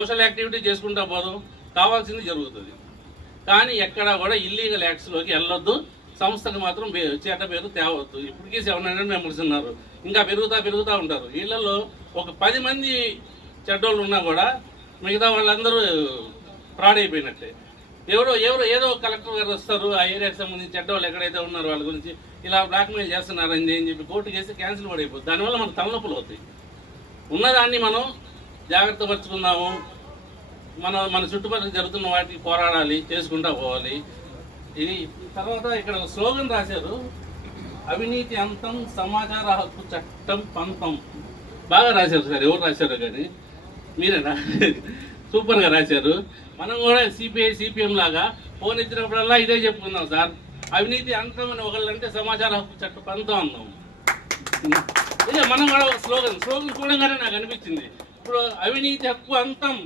Social activity చేసుకుంటా పోదాం, కావాల్సింది జరుగుతుంది. కానీ ఎక్కడా కూడా ఇల్లీగల్ యాక్ట్స్లోకి వెళ్ళొద్దు, సంస్థకు మాత్రం చెడ్డ పేరు తేవద్దు. ఇప్పటికీ 700 మెంబర్స్ ఉన్నారు, ఇంకా పెరుగుతూ ఉంటారు. వీళ్ళల్లో ఒక 10 మంది చెడ్డోళ్ళు ఉన్నా కూడా మిగతా వాళ్ళందరూ ఫ్రాడ్ అయిపోయినట్టే. ఎవరో ఏదో కలెక్టర్ గారు వస్తారు, ఆ ఏరియాకి సంబంధించి చెడ్డోళ్ళు ఎక్కడైతే ఉన్నారో వాళ్ళ గురించి ఇలా బ్లాక్మెయిల్ చేస్తున్నారని చెప్పి కోర్టు కేసు క్యాన్సిల్ పడైపోతుంది. దానివల్ల మనకు తలనొప్పులు అవుతాయి. ఉన్నదాన్ని మనం జాగ్రత్త పరుచుకుందాము, మన చుట్టుపక్కల జరుగుతున్న వాటికి పోరాడాలి, చేసుకుంటా పోవాలి. ఇది తర్వాత ఇక్కడ స్లోగన్ రాశారు, అవినీతి అంతం సమాచార హక్కు చట్టం పంతం. బాగా రాశారు సార్, ఎవరు రాశారు కానీ మీరేనా? సూపర్గా రాశారు. మనం కూడా సిపిఎం లాగా ఫోన్ ఇచ్చినప్పుడల్లా ఇదే చెప్పుకుందాం సార్, అవినీతి అంతం అని ఒకళ్ళంటే సమాచార హక్కు చట్టం పంతం అందాం. ఇదే మనం కూడా స్లోగన్ చూడగానే నాకు అనిపించింది, ఇప్పుడు అవినీతి హక్కు అంతం